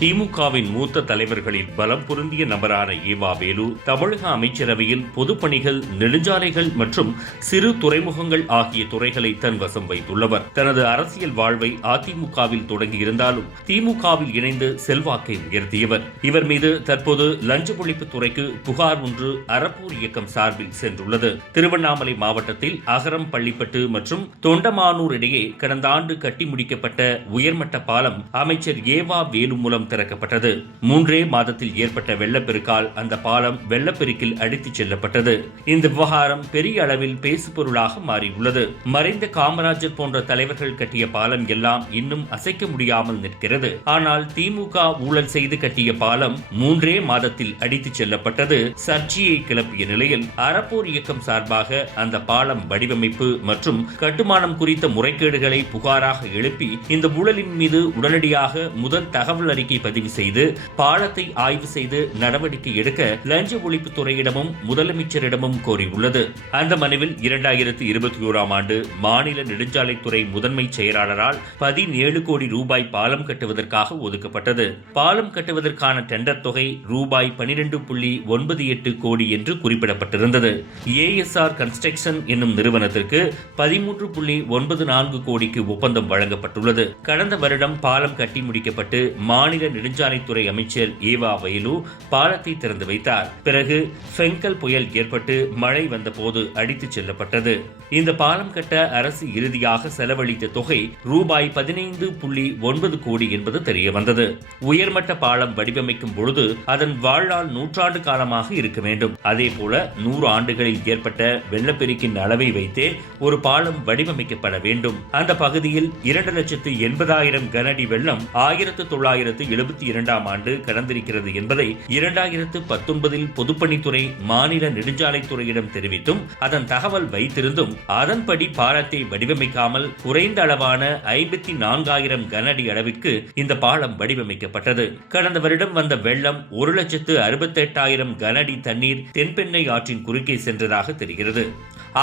திமுகவின் மூத்த தலைவர்களில் பலம் பொருந்திய நபரான ஏவா வேலு தமிழக அமைச்சரவையில் பொதுப்பணிகள் நெடுஞ்சாலைகள் மற்றும் சிறு துறைமுகங்கள் ஆகிய துறைகளை தன் வசம் வைத்துள்ளவர். தனது அரசியல் வாழ்வை அதிமுகவில் தொடங்கியிருந்தாலும் திமுகவில் இணைந்து செல்வாக்கை உயர்த்தியவர். இவர் மீது தற்போது லஞ்ச ஒழிப்பு துறைக்கு புகார் ஒன்று அறப்பூர் இயக்கம் சார்பில் சென்றுள்ளது. திருவண்ணாமலை மாவட்டத்தில் அகரம் பள்ளிப்பட்டு மற்றும் தொண்டமானூர் இடையே கடந்த ஆண்டு கட்டி முடிக்கப்பட்ட உயர்மட்ட பாலம் அமைச்சர் ஏவா வேலு மூலம் திறக்கப்பட்டது. மூன்றே மாதத்தில் ஏற்பட்ட வெள்ளப்பெருக்கால் அந்த பாலம் வெள்ளப்பெருக்கில் அடித்துச் செல்லப்பட்டது. இந்த விவகாரம் பெரிய அளவில் பேசுபொருளாக மாறியுள்ளது. மறைந்த காமராஜர் போன்ற தலைவர்கள் கட்டிய பாலம் எல்லாம் இன்னும் அசைக்க முடியாமல் நிற்கிறது. ஆனால் திமுக ஊழல் செய்து கட்டிய பாலம் மூன்றே மாதத்தில் அடித்துச் செல்லப்பட்டது. சர்ச்சையை கிளப்பிய நிலையில் அறப்போர் இயக்கம் சார்பாக அந்த பாலம் வடிவமைப்பு மற்றும் கட்டுமானம் குறித்த முறைகேடுகளை புகாராக எழுப்பி இந்த ஊழலின் மீது உடனடியாக முதல் தகவல் அறிக்கை பதிவு செய்து பாலத்தை ஆய்வு செய்து நடவடிக்கை எடுக்க லஞ்ச ஒழிப்பு துறையிடமும் முதலமைச்சரிடமும் கோரியுள்ளது. அந்த மனுவில் இரண்டாயிரத்தி இருபத்தி ஓராம் ஆண்டு மாநில நெடுஞ்சாலைத்துறை முதன்மை செயலாளரால் பதினேழு கோடி ரூபாய் பாலம் கட்டுவதற்காக ஒதுக்கப்பட்டது. பாலம் கட்டுவதற்கான டெண்டர் தொகை ரூபாய் பனிரெண்டு புள்ளி ஒன்பது எட்டு கோடி என்று குறிப்பிடப்பட்டிருந்தது. ஏஎஸ்ஆர் கன்ஸ்ட்ரக்ஷன் என்னும் நிறுவனத்திற்கு பதிமூன்று புள்ளி ஒன்பது நான்கு கோடிக்கு ஒப்பந்தம் வழங்கப்பட்டுள்ளது. கடந்த வருடம் பாலம் கட்டி முடிக்கப்பட்டு மாநில நெடுஞ்சாலைத்துறை அமைச்சர் ஏவா வயலு பாலத்தை திறந்து வைத்தார். பிறகு ஃபெங்கல் புயல் ஏற்பட்டு மழை வந்தபோது அடித்துச் செல்லப்பட்டது. இந்த பாலம் கட்ட அரசு இறுதியாக செலவழித்த தொகை ரூபாய் பதினைந்து புள்ளி ஒன்பது கோடி என்பது தெரிய வந்தது உயர்மட்ட பாலம் வடிவமைக்கும் பொழுது அதன் வாழ்நாள் நூற்றாண்டு காலமாக இருக்க வேண்டும். அதே போல நூறு ஆண்டுகளில் ஏற்பட்ட வெள்ளப்பெருக்கின் அளவை வைத்தே ஒரு பாலம் வடிவமைக்கப்பட வேண்டும். அந்த பகுதியில் இரண்டு லட்சத்து எண்பதாயிரம் கனடி வெள்ளம் ஆயிரத்து தொள்ளாயிரத்து எழுபத்தி இரண்டாம் ஆண்டு கடந்திருக்கிறது என்பதை இரண்டாயிரத்து பத்தொன்பதில் பொதுப்பணித்துறை மாநில நெடுஞ்சாலைத்துறையிடம் தெரிவித்தும் அதன் தகவல் வைத்திருந்தும் அதன்படி பாலத்தை வடிவமைக்காமல் குறைந்த அளவான ஐம்பத்தி நான்காயிரம் கனஅடி அளவிற்கு இந்த பாலம் வடிவமைக்கப்பட்டது. கடந்த வருடம் வந்த வெள்ளம் ஒரு லட்சத்து அறுபத்தெட்டாயிரம் கனஅடி தண்ணீர் தென்பெண்ணை ஆற்றின் குறுக்கே சென்றதாக தெரிகிறது.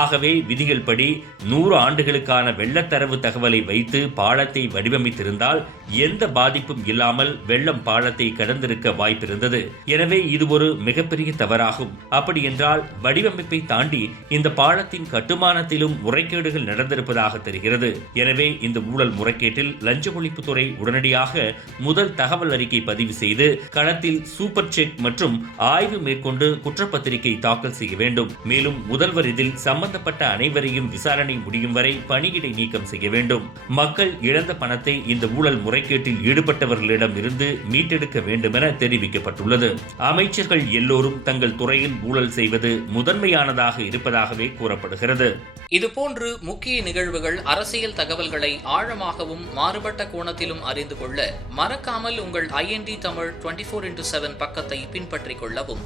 ஆகவே விதிகள் படி நூறு ஆண்டுகளுக்கான வெள்ளத்தரவு தகவலை வைத்து பாலத்தை வடிவமைத்திருந்தால் எந்த பாதிப்பும் இல்லாமல் வெள்ளம் பாலத்தை கடந்திருக்க வாய்ப்பிருந்தது. எனவே இது ஒரு மிகப்பெரிய தவறாகும். அப்படி என்றால் வடிவமைப்பை தாண்டி இந்த பாலத்தின் கட்டுமானத்திலும் முறைகேடுகள் நடந்திருப்பதாக தெரிகிறது. எனவே இந்த ஊழல் முறைகேட்டில் லஞ்ச ஒழிப்புத்துறை உடனடியாக முதல் தகவல் அறிக்கை பதிவு செய்து களத்தில் சூப்பர் செக் மற்றும் ஆய்வு மேற்கொண்டு குற்றப்பத்திரிகை தாக்கல் செய்ய வேண்டும். மேலும் முதல்வர் இதில் சம சம்பந்தப்பட்ட அனைவரையும் விசாரணை முடியும் வரை பணியிடை நீக்கம் செய்ய வேண்டும். மக்கள் இழந்த பணத்தை இந்த ஊழல் முறைகேட்டில் ஈடுபட்டவர்களிடம் இருந்து மீட்டெடுக்க வேண்டும் என தெரிவிக்கப்பட்டுள்ளது. அமைச்சர்கள் எல்லோரும் தங்கள் துறையில் ஊழல் செய்வது முதன்மையானதாக இருப்பதாகவே கூறப்படுகிறது. இதுபோன்று முக்கிய நிகழ்வுகள் அரசியல் தகவல்களை ஆழமாகவும் மாறுபட்ட கோணத்திலும் அறிந்து கொள்ள மறக்காமல் உங்கள் IND Tamil twenty four into seven பக்கத்தை பின்பற்றிக் கொள்ளவும்.